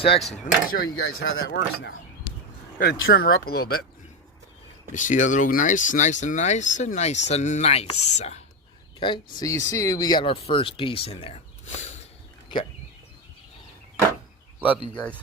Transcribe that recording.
sexy. Let me show you guys how that works now. Gotta trim her up a little bit. You see that little nice. Okay, so you see we got our first piece in there. Okay. Love you guys.